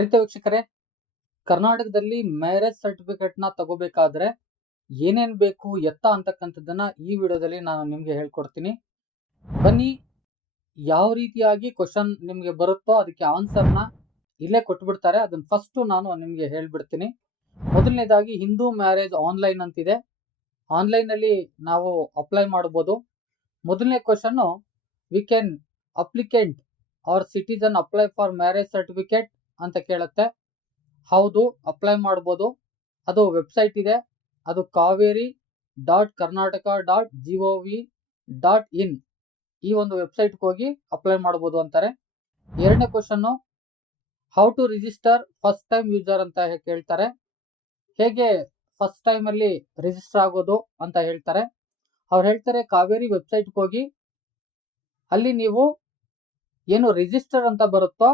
ಪ್ರೀತ ವೀಕ್ಷಕರೇ, ಕರ್ನಾಟಕದಲ್ಲಿ ಮ್ಯಾರೇಜ್ ಸರ್ಟಿಫಿಕೇಟ್ನ ತಗೋಬೇಕಾದ್ರೆ ಏನೇನ್ ಬೇಕು, ಎತ್ತ ಅಂತಕ್ಕಂಥದ್ದನ್ನ ಈ ವಿಡಿಯೋದಲ್ಲಿ ನಾನು ನಿಮ್ಗೆ ಹೇಳ್ಕೊಡ್ತೀನಿ. ಬನ್ನಿ, ಯಾವ ರೀತಿಯಾಗಿ ಕ್ವಶನ್ ನಿಮ್ಗೆ ಬರುತ್ತೋ ಅದಕ್ಕೆ ಆನ್ಸರ್ನ ಇಲ್ಲೇ ಕೊಟ್ಬಿಡ್ತಾರೆ. ಅದನ್ನ ಫಸ್ಟ್ ನಾನು ನಿಮ್ಗೆ ಹೇಳ್ಬಿಡ್ತೀನಿ. ಮೊದಲನೇದಾಗಿ, ಹಿಂದೂ ಮ್ಯಾರೇಜ್ ಆನ್ಲೈನ್ ಅಂತಿದೆ. ಆನ್ಲೈನ್ ಅಲ್ಲಿ ನಾವು ಅಪ್ಲೈ ಮಾಡ್ಬೋದು. ಮೊದಲನೇ question we can applicant are citizen apply for marriage certificate ಅಂತ ಕೇಳುತ್ತೆ. ಹೌದು ಅಪ್ಲೈ ಮಾಡ್ಬೋದು. ಅದು ವೆಬ್ಸೈಟ್ ಇದೆ. ಅದು Kaveri dot Karnataka dot G O V dot in. ಈ ಒಂದು ವೆಬ್ಸೈಟ್ಗೆ ಹೋಗಿ ಅಪ್ಲೈ ಮಾಡ್ಬೋದು ಅಂತಾರೆ. ಎರಡನೇ question how to register first time user ಅಂತ ಕೇಳ್ತಾರೆ. ಹೇಗೆ ಫಸ್ಟ್ ಟೈಮ್ ಅಲ್ಲಿ ರಿಜಿಸ್ಟರ್ ಆಗೋದು ಅಂತ ಹೇಳ್ತಾರೆ. ಅವ್ರು ಹೇಳ್ತಾರೆ, ಕಾವೇರಿ ವೆಬ್ಸೈಟ್ಗೆ ಹೋಗಿ ಅಲ್ಲಿ ನೀವು ಏನು ರಿಜಿಸ್ಟರ್ ಅಂತ ಬರುತ್ತೋ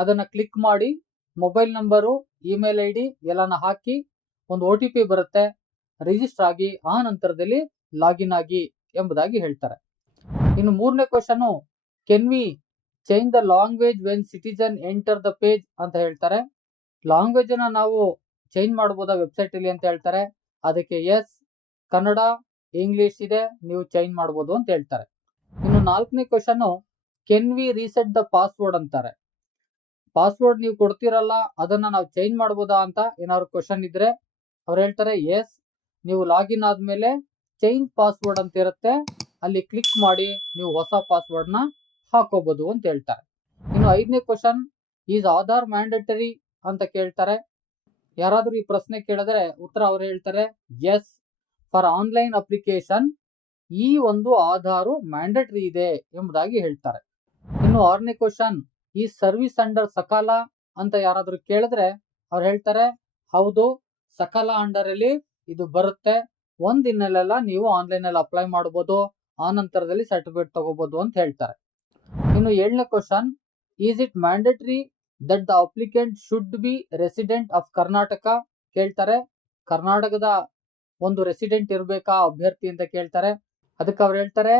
ಅದನ್ನ ಕ್ಲಿಕ್ ಮಾಡಿ mobile number email I D ಎಲ್ಲಾನ ಹಾಕಿ ಒಂದು ಒ ಟಿ ಪಿ ಬರುತ್ತೆ. ರಿಜಿಸ್ಟರ್ ಆಗಿ ಆ ನಂತರದಲ್ಲಿ ಲಾಗಿನ್ ಆಗಿ ಎಂಬುದಾಗಿ ಹೇಳ್ತಾರೆ. ಇನ್ನು ಮೂರನೇ question can we change the language when citizen enter the page ಅಂತ ಹೇಳ್ತಾರೆ. ಲಾಂಗ್ವೇಜ್ ಅನ್ನ ನಾವು ಚೇಂಜ್ ಮಾಡಬಹುದಾ ವೆಬ್ಸೈಟ್ ಅಲ್ಲಿ ಅಂತ ಹೇಳ್ತಾರೆ. ಅದಕ್ಕೆ ಎಸ್ ಕನ್ನಡ ಇಂಗ್ಲಿಷ್ ಇದೆ, ನೀವು ಚೇಂಜ್ ಮಾಡ್ಬೋದು ಅಂತ ಹೇಳ್ತಾರೆ. ಇನ್ನು ನಾಲ್ಕನೇ question can we reset the password ಅಂತಾರೆ. ಪಾಸ್ವರ್ಡ್ ನೀವು ಕೊಡ್ತಿರಲ್ಲ, ಅದನ್ನ ನಾವು ಚೇಂಜ್ ಮಾಡ್ಬೋದಾ ಅಂತ ಏನಾದ್ರು ಕ್ವಶನ್ ಇದ್ರೆ ಅವ್ರು ಹೇಳ್ತಾರೆ ಎಸ್ ನೀವು ಲಾಗಿನ್ ಆದ್ಮೇಲೆ ಚೇಂಜ್ ಪಾಸ್ವರ್ಡ್ ಅಂತ ಇರುತ್ತೆ, ಅಲ್ಲಿ ಕ್ಲಿಕ್ ಮಾಡಿ ನೀವು ಹೊಸ ಪಾಸ್ವರ್ಡ್ನ ಹಾಕೋಬಹುದು ಅಂತ ಹೇಳ್ತಾರೆ. ಇನ್ನು ಐದನೇ ಕ್ವಶನ್ ಈಸ್ ಆಧಾರ್ ಮ್ಯಾಂಡೇಟರಿ ಅಂತ ಕೇಳ್ತಾರೆ. ಯಾರಾದ್ರೂ ಈ ಪ್ರಶ್ನೆ ಕೇಳಿದ್ರೆ ಉತ್ತರ ಅವ್ರು ಹೇಳ್ತಾರೆ ಎಸ್ ಫಾರ್ ಆನ್ಲೈನ್ ಅಪ್ಲಿಕೇಶನ್ ಈ ಒಂದು ಆಧಾರು ಮ್ಯಾಂಡೇಟರಿ ಇದೆ ಎಂಬುದಾಗಿ ಹೇಳ್ತಾರೆ. ಇನ್ನು ಆರನೇ ಕ್ವಶನ್ ಈ ಸರ್ವಿಸ್ ಅಂಡರ್ ಸಕಾಲ ಅಂತ ಯಾರಾದ್ರೂ ಕೇಳಿದ್ರೆ ಅವ್ರು ಹೇಳ್ತಾರೆ, ಹೌದು, ಸಕಾಲ ಅಂಡರ್ ಅಲ್ಲಿ ಇದು ಬರುತ್ತೆ. ಒಂದ್ ದಿನಲ್ಲೆಲ್ಲ ನೀವು ಆನ್ಲೈನ್ ಅಲ್ಲಿ ಅಪ್ಲೈ ಮಾಡಬಹುದು ಆ ನಂತರದಲ್ಲಿ ಸರ್ಟಿಫಿಕೇಟ್ ತಗೋಬಹುದು ಅಂತ ಹೇಳ್ತಾರೆ. ಇನ್ನು ಏಳನೇ question is it mandatory that the applicant should be resident of Karnataka ಕೇಳ್ತಾರೆ. ಕರ್ನಾಟಕದ ಒಂದು ರೆಸಿಡೆಂಟ್ ಇರಬೇಕಾ? ಅಭ್ಯರ್ಥಿ ಅಂತ ಕೇಳ್ತಾರೆ. ಅದಕ್ಕೆ ಅವ್ರು ಹೇಳ್ತಾರೆ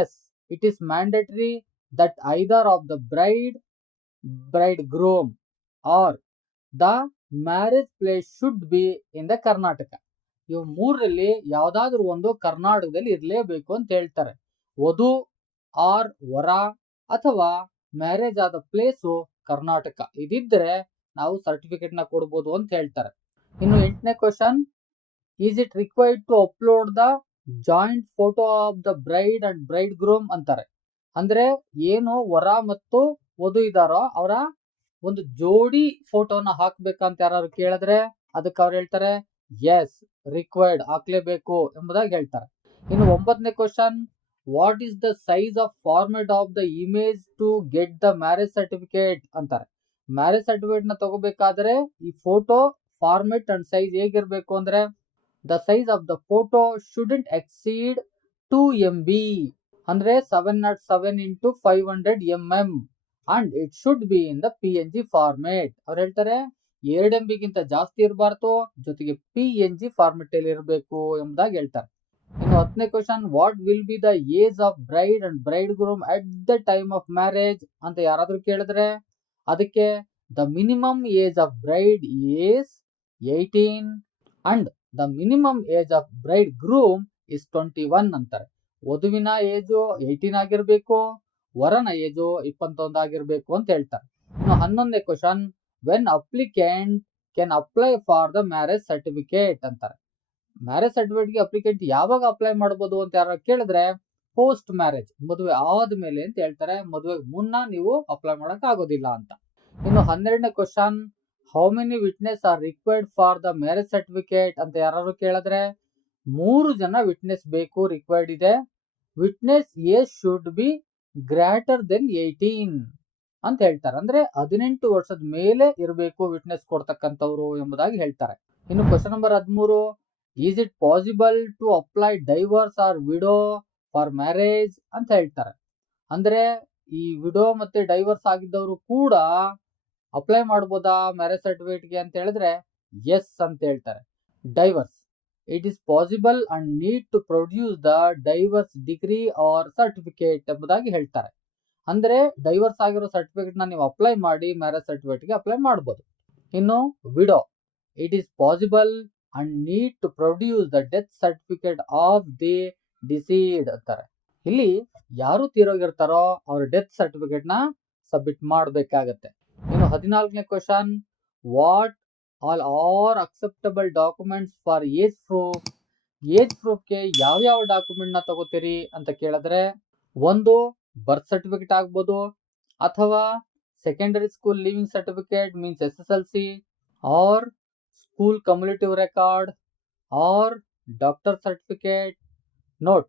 yes it is mandatory that either of the bride bridegroom or the marriage place should be in the Karnataka ಇವು ಮೂರರಲ್ಲಿ ಯಾವುದಾದ್ರೂ ಒಂದು ಕರ್ನಾಟಕದಲ್ಲಿ ಇರಲೇಬೇಕು ಅಂತ ಹೇಳ್ತಾರೆ. ವಧು ಆರ್ ವರ ಅಥವಾ ಮ್ಯಾರೇಜ್ ಆದ ಪ್ಲೇಸು ಕರ್ನಾಟಕ. ಇದಿದ್ರೆ ನಾವು ಸರ್ಟಿಫಿಕೇಟ್ನ ಕೊಡ್ಬೋದು ಅಂತ ಹೇಳ್ತಾರೆ. ಇನ್ನು ಎಂಟನೇ question is it required to upload the joint photo of the bride and bridegroom ಅಂತಾರೆ. ಅಂದ್ರೆ ಏನು ವರ ಮತ್ತು ವಧು ಇದಾರೋ ಅವರ ಒಂದು ಜೋಡಿ ಫೋಟೋನ ಹಾಕ್ಬೇಕಂತ ಯಾರು ಕೇಳಿದ್ರೆ ಅದಕ್ಕೆ ಅವ್ರು ಹೇಳ್ತಾರೆ ಎಸ್ ರಿಕ್ವೈರ್ಡ್ ಹಾಕ್ಲೇಬೇಕು ಎಂಬುದಾಗಿ ಹೇಳ್ತಾರೆ. ಇನ್ನು ಒಂಬತ್ತನೇ question what is the size of format of the image to get the marriage certificate ಅಂತಾರೆ. ಮ್ಯಾರೇಜ್ ಸರ್ಟಿಫಿಕೇಟ್ನ ತಗೋಬೇಕಾದ್ರೆ ಈ ಫೋಟೋ ಫಾರ್ಮೆಟ್ ಅಂಡ್ ಸೈಜ್ ಹೇಗಿರ್ಬೇಕು ಅಂದ್ರೆ the size of the photo shouldn't exceed two MB B ಅಂದ್ರೆ seven not seven into five hundred M M and it should be in the P N G format ಅವ್ರು ಹೇಳ್ತಾರೆ, ಎರಡು M ಬಿಗಿಂತ ಜಾಸ್ತಿ ಇರಬಾರ್ದು, ಜೊತೆಗೆ P N G format ಅಲ್ಲಿ ಇರಬೇಕು ಎಂಬುದಾಗಿ ಹೇಳ್ತಾರೆ. ಇನ್ನು ಹತ್ತನೇ question what will be the age of bride and bridegroom at the time of marriage ಅಂತ ಯಾರಾದ್ರೂ ಕೇಳಿದ್ರೆ, ಅದಕ್ಕೆ the minimum age of bride is eighteen and the minimum age of bridegroom is twenty one ಅಂತಾರೆ. ವಧುವಿನ age eighteen ಆಗಿರ್ಬೇಕು ವರನ age ಇಪ್ಪತ್ತೊಂದಾಗಿರ್ಬೇಕು ಅಂತ ಹೇಳ್ತಾರೆ. ಇನ್ನು ಹನ್ನೊಂದನೇ question when applicant can apply for the marriage certificate ಅಂತಾರೆ. ಮ್ಯಾರೇಜ್ ಸರ್ಟಿಫಿಕೇಟ್ಗೆ ಅಪ್ಲಿಕೆಂಟ್ ಯಾವಾಗ ಅಪ್ಲೈ ಮಾಡ್ಬೋದು ಅಂತ ಯಾರು ಕೇಳಿದ್ರೆ ಪೋಸ್ಟ್ ಮ್ಯಾರೇಜ್ ಮದುವೆ ಆದ್ಮೇಲೆ ಅಂತ ಹೇಳ್ತಾರೆ. ಮದುವೆ ಮುನ್ನ ನೀವು ಅಪ್ಲೈ ಮಾಡಕ್ ಆಗೋದಿಲ್ಲ ಅಂತ. ಇನ್ನು ಹನ್ನೆರಡನೇ question how many witness are required for the marriage certificate ಅಂತ ಯಾರು ಕೇಳಿದ್ರೆ ಮೂರು ಜನ ವಿಟ್ನೆಸ್ ಬೇಕು ರಿಕ್ವೈರ್ಡ್ ಇದೆ. Witness a should be greater than eighteen ಅಂತ ಹೇಳ್ತಾರೆ. ಅಂದ್ರೆ ಹದಿನೆಂಟು ವರ್ಷದ ಮೇಲೆ ಇರಬೇಕು ವಿಟ್ನೆಸ್ ಕೊಡ್ತಕ್ಕಂಥವ್ರು ಎಂಬುದಾಗಿ ಹೇಳ್ತಾರೆ. ಇನ್ನು ಕ್ವಶನ್ ನಂಬರ್ ಹದಿಮೂರು is it possible to apply divorce or widow for marriage ಅಂತ ಹೇಳ್ತಾರೆ. ಅಂದ್ರೆ ಈ ವಿಡೋ ಮತ್ತೆ ಡೈವರ್ಸ್ ಆಗಿದ್ದವರು ಕೂಡ ಅಪ್ಲೈ ಮಾಡ್ಬೋದಾ ಮ್ಯಾರೇಜ್ ಸರ್ಟಿಫಿಕೇಟ್ಗೆ ಅಂತ ಹೇಳಿದ್ರೆ ಎಸ್ ಅಂತ ಹೇಳ್ತಾರೆ. Divorce it is possible and need to produce the divorce degree or certificate ಎಂಬುದಾಗಿ ಹೇಳ್ತಾರೆ. ಅಂದ್ರೆ ಡೈವರ್ಸ್ ಆಗಿರೋ ಸರ್ಟಿಫಿಕೇಟ್ನ ನೀವು ಅಪ್ಲೈ ಮಾಡಿ ಮ್ಯಾರೇಜ್ ಸರ್ಟಿಫಿಕೇಟ್ಗೆ ಅಪ್ಲೈ ಮಾಡಬಹುದು ಇನ್ನು widow it is possible and need to produce the death certificate of the deceased ಅಂತಾರೆ. ಇಲ್ಲಿ ಯಾರು ತೀರೋಗಿರ್ತಾರೋ ಅವ್ರ ಡೆತ್ ಸರ್ಟಿಫಿಕೇಟ್ನ ಸಬ್ಮಿಟ್ ಮಾಡಬೇಕಾಗತ್ತೆ. ಇನ್ನು ಹದಿನಾಲ್ಕನೇ question what all are acceptable documents for age proof age ಪ್ರೂಫ್ಗೆ ಯಾವ್ಯಾವ ಡಾಕ್ಯುಮೆಂಟ್ನ ತಗೋತೀರಿ ಅಂತ ಕೇಳಿದ್ರೆ, ಒಂದು ಬರ್ತ್ ಸರ್ಟಿಫಿಕೇಟ್ ಆಗ್ಬೋದು, ಅಥವಾ secondary school living certificate means S S L C or school cumulative record or doctor certificate not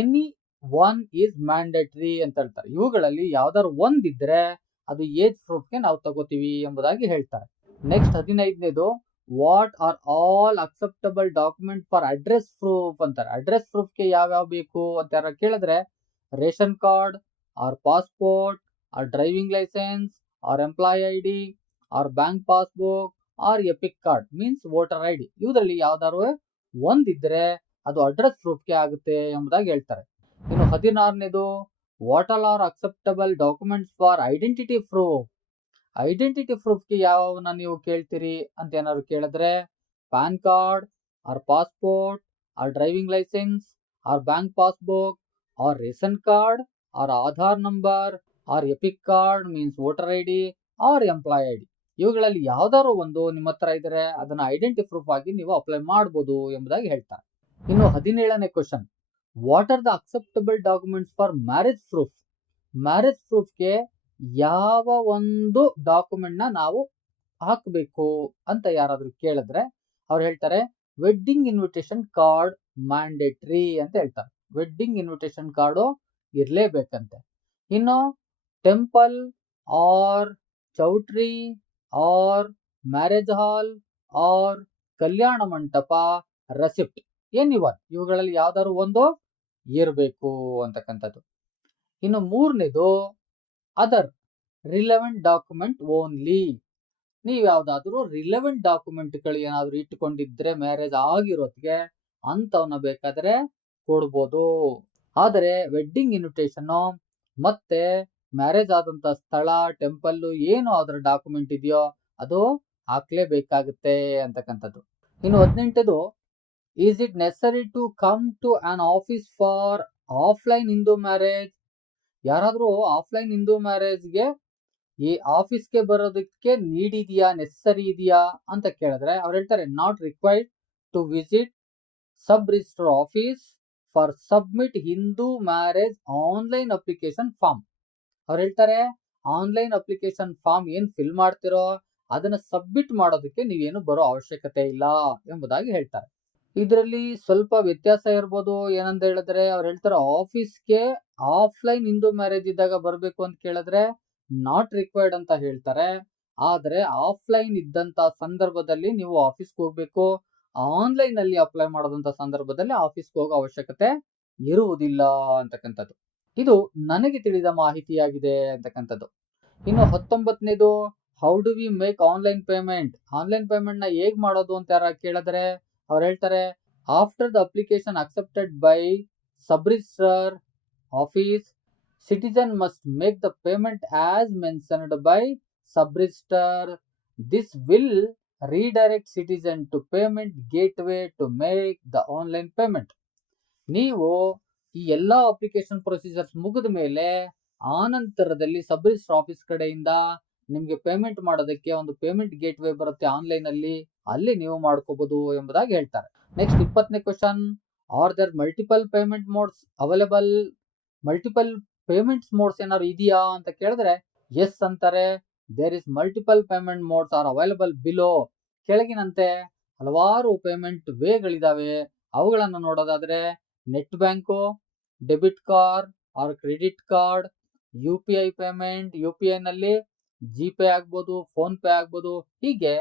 any one is mandatory ಅಂತ ಹೇಳ್ತಾರೆ. ಇವುಗಳಲ್ಲಿ ಯಾವ್ದಾದ್ರು ಒಂದಿದ್ರೆ ಅದು ಏಜ್ ಪ್ರೂಫ್ಗೆ ನಾವು ತಗೋತೀವಿ ಎಂಬುದಾಗಿ ಹೇಳ್ತಾರೆ. Next ಹದಿನೈದನೇದು what are all acceptable document for address proof ಅಂತಾರೆ. ಅಡ್ರೆಸ್ ಪ್ರೂಫ್ಗೆ ಯಾವ್ಯಾವ ಬೇಕು ಅಂತ ಯಾರು ಕೇಳಿದ್ರೆ, ration card or passport or driving licence or employ I D or bank passbook or EPIC card means voter I D ಇವುದರಲ್ಲಿ ಯಾವ್ದಾದ್ರು ಒಂದಿದ್ರೆ ಅದು ಅಡ್ರೆಸ್ ಪ್ರೂಫ್ಗೆ ಆಗುತ್ತೆ ಎಂಬುದಾಗಿ ಹೇಳ್ತಾರೆ. ಇನ್ನು ಹದಿನಾರನೇದು what all are acceptable documents for identity proof identity ಪ್ರೂಫ್ಗೆ ಯಾವನ್ನ ನೀವು ಕೇಳ್ತೀರಿ ಅಂತ ಏನಾದ್ರು ಕೇಳಿದ್ರೆ, PAN card or passport or driving licence or bank passbook or ration card or Aadhaar number or EPIC card means voter I D or employ I D. ಇವುಗಳಲ್ಲಿ ಯಾವ್ದಾದ್ರು ಒಂದು ನಿಮ್ಮ ಹತ್ರ ಇದ್ರೆ ಅದನ್ನ ಐಡೆಂಟಿ ಪ್ರೂಫ್ ಆಗಿ ನೀವು ಅಪ್ಲೈ ಮಾಡಬಹುದು ಎಂಬುದಾಗಿ ಹೇಳ್ತಾರೆ. ಇನ್ನು ಹದಿನೇಳನೇ question. What are the acceptable documents for marriage proof? Marriage ಪ್ರೂಫ್ಗೆ ಯಾವ ಒಂದು ಡಾಕ್ಯುಮೆಂಟ್ನ ನಾವು ಹಾಕಬೇಕು ಅಂತ ಯಾರಾದ್ರೂ ಕೇಳಿದ್ರೆ ಅವ್ರು ಹೇಳ್ತಾರೆ ವೆಡ್ಡಿಂಗ್ ಇನ್ವಿಟೇಷನ್ ಕಾರ್ಡ್ ಮ್ಯಾಂಡೇಟ್ರಿ ಅಂತ ಹೇಳ್ತಾರೆ. ವೆಡ್ಡಿಂಗ್ ಇನ್ವಿಟೇಷನ್ ಕಾರ್ಡು ಇರಲೇಬೇಕಂತೆ. ಇನ್ನು temple or choultry or marriage hall or kalyana mantapa receipt any one ಇವುಗಳಲ್ಲಿ ಯಾವ್ದಾದ್ರು ಒಂದು ಇರಬೇಕು ಅಂತಕ್ಕಂಥದ್ದು. ಇನ್ನು ಮೂರನೇದು ಅದರ್ ರಿಲೆವೆಂಟ್ ಡಾಕ್ಯುಮೆಂಟ್ ಓನ್ಲಿ ನೀವು ಯಾವ್ದಾದ್ರು ರಿಲೆವೆಂಟ್ ಡಾಕ್ಯುಮೆಂಟ್ಗಳು ಏನಾದ್ರು ಇಟ್ಟುಕೊಂಡಿದ್ರೆ ಮ್ಯಾರೇಜ್ ಆಗಿರೋದ್ಗೆ ಅಂತವನ್ನ ಬೇಕಾದ್ರೆ ಕೊಡ್ಬೋದು. ಆದರೆ ವೆಡ್ಡಿಂಗ್ ಇನ್ವಿಟೇಷನ್ ಮತ್ತೆ ಮ್ಯಾರೇಜ್ ಆದಂತ ಸ್ಥಳ ಟೆಂಪಲ್ ಏನು ಅದರ ಡಾಕ್ಯುಮೆಂಟ್ ಇದೆಯೋ ಅದು ಹಾಕ್ಲೇಬೇಕಾಗುತ್ತೆ ಅಂತಕ್ಕಂಥದ್ದು. ಇನ್ನು ಹದಿನೆಂಟದು is it necessary to come to on office for offline Hindu marriage ಯಾರಾದ್ರೂ ಆಫ್ಲೈನ್ ಹಿಂದೂ ಮ್ಯಾರೇಜ್ಗೆ ಈ ಆಫೀಸ್ಗೆ ಬರೋದಕ್ಕೆ ನೀಡ್ ಇದೆಯಾ ನೆಸಸರಿ ಇದೆಯಾ ಅಂತ ಕೇಳಿದ್ರೆ ಅವ್ರು ಹೇಳ್ತಾರೆ not required to visit sub register office for submit Hindu marriage online application form ಅವ್ರು ಹೇಳ್ತಾರೆ ಆನ್ಲೈನ್ ಅಪ್ಲಿಕೇಶನ್ ಫಾರ್ಮ್ ಏನ್ ಫಿಲ್ ಮಾಡ್ತಿರೋ, ಅದನ್ನ ಸಬ್ಮಿಟ್ ಮಾಡೋದಕ್ಕೆ ನೀವೇನು ಬರೋ ಅವಶ್ಯಕತೆ ಇಲ್ಲ ಎಂಬುದಾಗಿ ಹೇಳ್ತಾರೆ. ಇದರಲ್ಲಿ ಸ್ವಲ್ಪ ವ್ಯತ್ಯಾಸ ಇರ್ಬೋದು. ಏನಂತ ಹೇಳಿದ್ರೆ ಅವ್ರು ಹೇಳ್ತಾರೆ ಆಫೀಸ್ಗೆ ಆಫ್ಲೈನ್ ಹಿಂದೂ ಮ್ಯಾರೇಜ್ ಇದ್ದಾಗ ಬರಬೇಕು ಅಂತ ಕೇಳಿದ್ರೆ ನಾಟ್ ರಿಕ್ವೈರ್ಡ್ ಅಂತ ಹೇಳ್ತಾರೆ. ಆದರೆ ಆಫ್ಲೈನ್ ಇದ್ದಂತ ಸಂದರ್ಭದಲ್ಲಿ ನೀವು ಆಫೀಸ್ಗೆ ಹೋಗ್ಬೇಕು. ಆನ್ಲೈನ್ ಅಲ್ಲಿ ಅಪ್ಲೈ ಮಾಡೋದಂತ ಸಂದರ್ಭದಲ್ಲಿ ಆಫೀಸ್ಗೆ ಹೋಗೋ ಅವಶ್ಯಕತೆ ಇರುವುದಿಲ್ಲ ಅಂತಕ್ಕಂಥದ್ದು. ಇದು ನನಗೆ ತಿಳಿದ ಮಾಹಿತಿಯಾಗಿದೆ ಅಂತಕ್ಕಂಥದ್ದು. ಇನ್ನು ಹತ್ತೊಂಬತ್ತನೇದು, how do we make online payment? Online ಪೇಮೆಂಟ್ನ ಹೇಗ್ ಮಾಡೋದು ಅಂತ ಯಾರ ಕೇಳಿದ್ರೆ ಅವ್ರು ಹೇಳ್ತಾರೆ after the application accepted by sub registrar office citizen must make the payment as mentioned by sub register this will redirect citizen to payment gateway to make the online payment ನೀವು ಈ ಎಲ್ಲ ಅಪ್ಲಿಕೇಶನ್ ಪ್ರೊಸೀಜರ್ಸ್ ಮುಗಿದ ಮೇಲೆ ಆನಂತರದಲ್ಲಿ ಸಬ್ register office ಕಡೆಯಿಂದ ನಿಮಗೆ payment ಮಾಡೋದಕ್ಕೆ ಒಂದು payment gate way ಬರುತ್ತೆ ಆನ್ಲೈನಲ್ಲಿ ಅಲ್ಲಿ ನೀವು ಮಾಡ್ಕೋಬಹುದು ಎಂಬುದಾಗಿ ಹೇಳ್ತಾರೆ. ನೆಕ್ಸ್ಟ್ ಇಪ್ಪತ್ತನೇ question are there multiple payment modes available multiple payments modes ಏನಾದ್ರು ಇದೆಯಾ ಅಂತ ಕೇಳಿದ್ರೆ ಎಸ್ ಅಂತಾರೆ. There is multiple payment modes are available below ಕೆಳಗಿನಂತೆ ಹಲವಾರು ಪೇಮೆಂಟ್ ವೇಗಳಿದಾವೆ. ಅವುಗಳನ್ನು ನೋಡೋದಾದ್ರೆ net bank debit card or credit card U P I payment U P I ನಲ್ಲಿ ಜಿ ಪೇ ಆಗ್ಬೋದು ಫೋನ್ ಪೇ ಆಗ್ಬೋದು, ಹೀಗೆ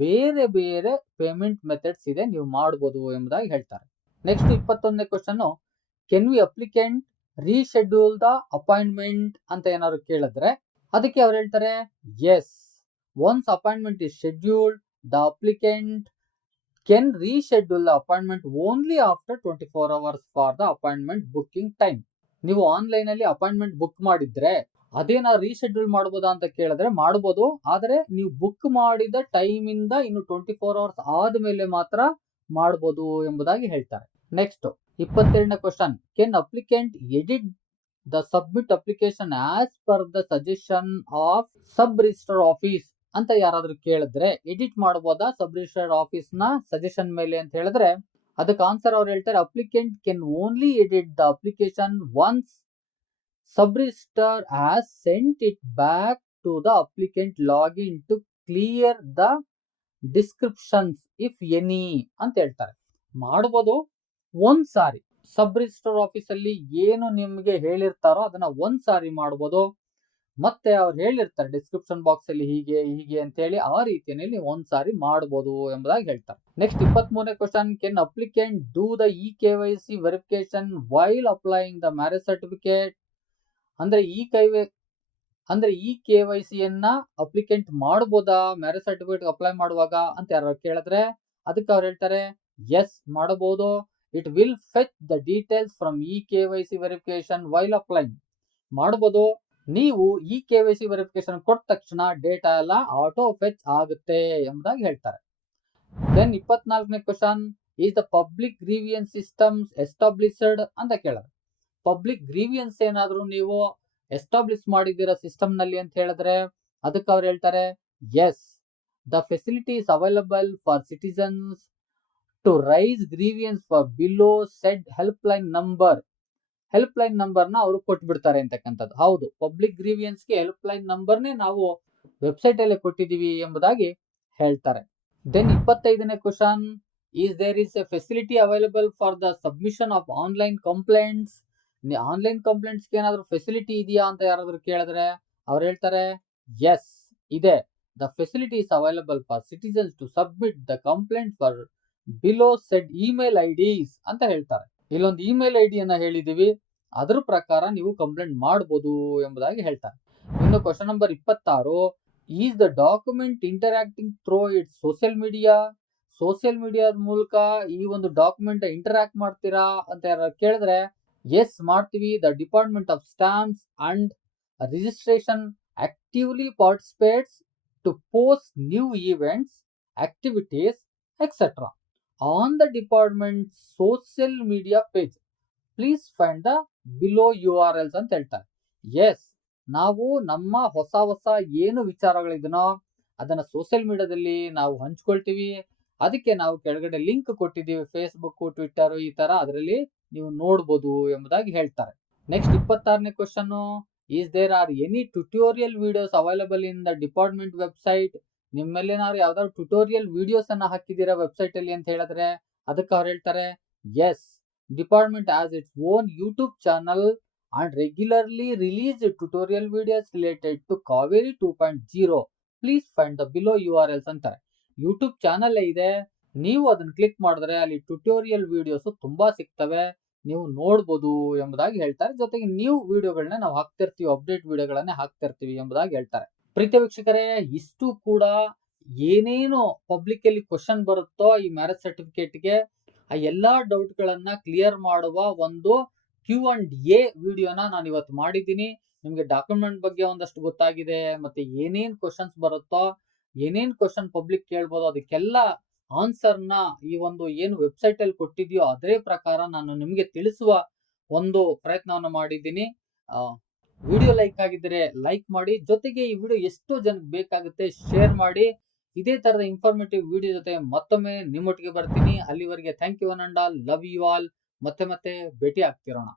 ಬೇರೆ ಬೇರೆ ಪೇಮೆಂಟ್ ಮೆಥಡ್ಸ್ ಇದೆ ನೀವು ಮಾಡ್ಬೋದು ಎಂಬುದಾಗಿ ಹೇಳ್ತಾರೆ. ನೆಕ್ಸ್ಟ್ ಇಪ್ಪತ್ತೊಂದನೇ question can we applicant reschedule the appointment ಅಂತ ಏನಾದ್ರು ಕೇಳಿದ್ರೆ, ಅದಕ್ಕೆ ಅವ್ರು ಹೇಳ್ತಾರೆ yes once appointment is scheduled the applicant can reschedule the appointment only after twenty four hours for the appointment booking time ನೀವು ಆನ್ಲೈನ್ ಅಲ್ಲಿ ಅಪಾಯಿಂಟ್ಮೆಂಟ್ ಬುಕ್ ಮಾಡಿದ್ರೆ ಅದೇನ ರೀಶೆಡ್ಯೂಲ್ ಮಾಡ್ಬೋದಾ ಅಂತ ಕೇಳಿದ್ರೆ ಮಾಡ್ಬೋದು. ಆದರೆ ನೀವು ಬುಕ್ ಮಾಡಿದ ಟೈಮ್ ಇಂದ ಇನ್ನು ಟ್ವೆಂಟಿ ಫೋರ್ ಅವರ್ಸ್ ಆದ್ಮೇಲೆ ಮಾತ್ರ ಮಾಡ್ಬೋದು ಎಂಬುದಾಗಿ ಹೇಳ್ತಾರೆ. ನೆಕ್ಸ್ಟ್ ಇಪ್ಪತ್ತೆರಡನೇ question can applicant edit the submit application as per the suggestion of sub register office ಅಂತ ಯಾರಾದ್ರೂ ಕೇಳಿದ್ರೆ ಎಡಿಟ್ ಮಾಡ್ಬೋದಾ ಸಬ್ ರಿಜಿಸ್ಟರ್ ಆಫೀಸ್ನ ಸಜೆಷನ್ ಮೇಲೆ ಅಂತ ಹೇಳಿದ್ರೆ ಅದಕ್ಕೆ ಆನ್ಸರ್ ಅವ್ರು ಹೇಳ್ತಾರೆ applicant can only edit the application once sub has sent it back to the applicant login to clear the descriptions if any ಅಂತ ಹೇಳ್ತಾರೆ. ಮಾಡ್ಬೋದು. ಒಂದ್ ಸಾರಿ. ಸಬ್ ರಿಜಿಸ್ಟರ್ ಆಫೀಸ್ ಅಲ್ಲಿ ಏನು ನಿಮ್ಗೆ ಹೇಳಿರ್ತಾರೋ ಅದನ್ನ ಒಂದ್ ಸಾರಿ ಮಾಡ್ಬೋದು. ಮತ್ತೆ ಅವ್ರು ಹೇಳಿರ್ತಾರೆ ಡಿಸ್ಕ್ರಿಪ್ಷನ್ ಬಾಕ್ಸ್ ಅಲ್ಲಿ ಹೀಗೆ ಹೀಗೆ ಅಂತ ಹೇಳಿ ಆ ರೀತಿಯಲ್ಲಿ ಒಂದ್ ಸಾರಿ ಮಾಡ್ಬೋದು ಎಂಬುದಾಗಿ ಹೇಳ್ತಾರೆ. ನೆಕ್ಸ್ಟ್ ಇಪ್ಪತ್ತ್ ಮೂರನೇ question can applicant do the E K Y C verification while applying the marriage certificate ಅಂದ್ರೆ ಈ ಕೈ ಅಂದ್ರೆ ಈ ಕೆ ವೈ ಸಿಯನ್ನ ಅಪ್ಲಿಕೆಂಟ್ ಮಾಡ್ಬೋದಾ? ಮ್ಯಾರೇಜ್ ಸರ್ಟಿಫಿಕೇಟ್ ಅಪ್ಲೈ ಮಾಡುವಾಗ ಅಂತ ಯಾರು ಕೇಳಿದ್ರೆ ಅದಕ್ಕೆ ಅವ್ರು ಹೇಳ್ತಾರೆ ಎಸ್ ಮಾಡಬಹುದು it will fetch the details from E K Y C verification while applying ಮಾಡ್ಬೋದು. ನೀವು ಈ ಕೆ ವೈ ಸಿ ವೆರಿಫಿಕೇಶನ್ ಕೊಟ್ಟ ತಕ್ಷಣ ಡೇಟಾ ಎಲ್ಲ ಆಟೋ ಫೆಚ್ ಆಗುತ್ತೆ ಎಂಬುದಾಗಿ ಹೇಳ್ತಾರೆ. ದೆನ್ ಇಪ್ಪತ್ನಾಲ್ಕನೇ question is the public grievance systems established ಅಂತ ಕೇಳಿದ್ರೆ ಪಬ್ಲಿಕ್ ಗ್ರೀವಿಯನ್ಸ್ ಏನಾದರೂ ನೀವು ಎಸ್ಟಾಬ್ಲಿಷ್ ಮಾಡಿದ್ದೀರಾ ಸಿಸ್ಟಮ್ನಲ್ಲಿ ಅಂತ ಹೇಳಿದ್ರೆ, ಅದಕ್ಕೆ ಅವ್ರು ಹೇಳ್ತಾರೆ yes the facilities available for citizens to raise grievances for below said helpline number helpline ನಂಬರ್ನ ಅವರು ಕೊಟ್ಬಿಡ್ತಾರೆ ಅಂತಕ್ಕಂಥದ್ದು. ಹೌದು ಪಬ್ಲಿಕ್ ಗ್ರೀವಿಯನ್ಸ್ಗೆ ಹೆಲ್ಪ್ ಲೈನ್ ನಂಬರ್ನೇ ನಾವು ವೆಬ್ಸೈಟ್ ಅಲ್ಲಿ ಕೊಟ್ಟಿದೀವಿ ಎಂಬುದಾಗಿ ಹೇಳ್ತಾರೆ. ದೆನ್ ಇಪ್ಪತ್ತೈದನೇ question is there is a facility available for the submission of online complaints online ಕಂಪ್ಲೇಂಟ್ಸ್ಗೆ ಏನಾದರೂ ಫೆಸಿಲಿಟಿ ಇದೆಯಾ ಅಂತ ಯಾರಾದರೂ ಕೇಳಿದ್ರೆ ಅವ್ರು ಹೇಳ್ತಾರೆ ಎಸ್ ಇದೆ. The facility is available for citizens to submit the complaint for below said email I Ds ಅಂತ ಹೇಳ್ತಾರೆ. ಇಲ್ಲೊಂದು ಇಮೇಲ್ ಐ ಡಿಯನ್ನು ಹೇಳಿದ್ದೀವಿ ಅದ್ರ ಪ್ರಕಾರ ನೀವು ಕಂಪ್ಲೇಂಟ್ ಮಾಡ್ಬೋದು ಎಂಬುದಾಗಿ ಹೇಳ್ತಾರೆ. ಇನ್ನು ಕ್ವಶನ್ ನಂಬರ್ ಇಪ್ಪತ್ತಾರು is the document interacting through it social media social ಮೀಡಿಯಾದ ಮೂಲಕ ಈ ಒಂದು ಡಾಕ್ಯುಮೆಂಟ್ ಇಂಟರಾಕ್ಟ್ ಮಾಡ್ತೀರಾ ಅಂತ ಯಾರು ಕೇಳಿದ್ರೆ ಎಸ್ ಮಾಡ್ತೀವಿ the department of stamps and registration actively participates to post new events activities etcetera on the department social media page please find the below U R Ls ಅಂತ ಹೇಳ್ತಾರೆ. ಎಸ್ ನಾವು ನಮ್ಮ ಹೊಸ ಹೊಸ ಏನು ವಿಚಾರಗಳಿದನೋ ಅದನ್ನ ಸೋಷಿಯಲ್ ಮೀಡಿಯಾದಲ್ಲಿ ನಾವು ಹಂಚ್ಕೊಳ್ತೀವಿ. ಅದಕ್ಕೆ ನಾವು ಕೆಳಗಡೆ ಲಿಂಕ್ ಕೊಟ್ಟಿದ್ದೀವಿ ಫೇಸ್ಬುಕ್ ಟ್ವಿಟ್ಟರ್ ಈ ತರ ಅದರಲ್ಲಿ ನೀವು ನೋಡ್ಬೋದು ಎಂಬುದಾಗಿ ಹೇಳ್ತಾರೆ. ನೆಕ್ಸ್ಟ್ ಇಪ್ಪತ್ತಾರನೇ question is there are any tutorial videos available in the department website ನಿಮ್ಮಲ್ಲೇನಾದ್ರು ಯಾವ್ದಾದ್ರು ಟ್ಯುಟೋರಿಯಲ್ ವಿಡಿಯೋಸ್ ಅನ್ನ ಹಾಕಿದ್ದೀರಾ ವೆಬ್ಸೈಟ್ ಅಲ್ಲಿ ಅಂತ ಹೇಳಿದ್ರೆ ಅದಕ್ಕೆ ಅವ್ರು ಹೇಳ್ತಾರೆ yes department as its own YouTube channel and regularly release tutorial videos related to Kaveri two point zero please find the below U R Ls ಅಂತಾರೆ. ಯೂಟ್ಯೂಬ್ ಚಾನಲ್ ಇದೆ. ನೀವು ಅದನ್ನ ಕ್ಲಿಕ್ ಮಾಡಿದ್ರೆ ಅಲ್ಲಿ ಟ್ಯುಟೋರಿಯಲ್ ವಿಡಿಯೋಸ್ ತುಂಬಾ ಸಿಗ್ತವೆ. ನೀವು ನೋಡ್ಬೋದು ಎಂಬುದಾಗಿ ಹೇಳ್ತಾರೆ. ಜೊತೆಗೆ ನೀವು ವಿಡಿಯೋಗಳನ್ನ ನಾವು ಹಾಕ್ತಿರ್ತೀವಿ ಅಪ್ಡೇಟ್ ವಿಡಿಯೋಗಳನ್ನ ಹಾಕ್ತಿರ್ತೀವಿ ಎಂಬುದಾಗಿ ಹೇಳ್ತಾರೆ. ಪ್ರೀತಿ ವೀಕ್ಷಕರೇ, ಇಷ್ಟು ಕೂಡ ಏನೇನು ಪಬ್ಲಿಕ್ ಅಲ್ಲಿ ಕ್ವಶನ್ ಬರುತ್ತೋ ಈ ಮ್ಯಾರೇಜ್ ಸರ್ಟಿಫಿಕೇಟ್ಗೆ ಆ ಎಲ್ಲಾ ಡೌಟ್ ಗಳನ್ನ ಕ್ಲಿಯರ್ ಮಾಡುವ ಒಂದು ಕ್ಯೂ ಅಂಡ್ ಎ ವಿಡಿಯೋನ ನಾನು ಇವತ್ತು ಮಾಡಿದ್ದೀನಿ. ನಿಮ್ಗೆ ಡಾಕ್ಯುಮೆಂಟ್ ಬಗ್ಗೆ ಒಂದಷ್ಟು ಗೊತ್ತಾಗಿದೆ, ಮತ್ತೆ ಏನೇನು ಕ್ವಶನ್ಸ್ ಬರುತ್ತೋ ಏನೇನ್ ಕ್ವಶನ್ ಪಬ್ಲಿಕ್ ಕೇಳ್ಬೋದು, ಅದಕ್ಕೆಲ್ಲ ಆನ್ಸರ್ನ ಈ ಒಂದು ಏನು ವೆಬ್ಸೈಟ್ ಅಲ್ಲಿ ಕೊಟ್ಟಿದೆಯೋ ಅದೇ ಪ್ರಕಾರ ನಾನು ನಿಮಗೆ ತಿಳಿಸುವ ಒಂದು ಪ್ರಯತ್ನವನ್ನು ಮಾಡಿದ್ದೀನಿ. ವಿಡಿಯೋ ಲೈಕ್ ಆಗಿದ್ರೆ ಲೈಕ್ ಮಾಡಿ, ಜೊತೆಗೆ ಈ ವಿಡಿಯೋ ಎಷ್ಟು ಜನಕ್ಕೆ ಬೇಕಾಗುತ್ತೆ ಶೇರ್ ಮಾಡಿ. ಇದೇ ತರದ ಇನ್ಫಾರ್ಮೇಟಿವ್ ವಿಡಿಯೋ ಜೊತೆ ಮತ್ತೊಮ್ಮೆ ನಿಮ್ಮೊಟ್ಟಿಗೆ ಬರ್ತೀನಿ. ಅಲ್ಲಿವರೆಗೆ thank you an and all love you all ಮತ್ತೆ ಮತ್ತೆ ಭೇಟಿ ಆಗ್ತಿರೋಣ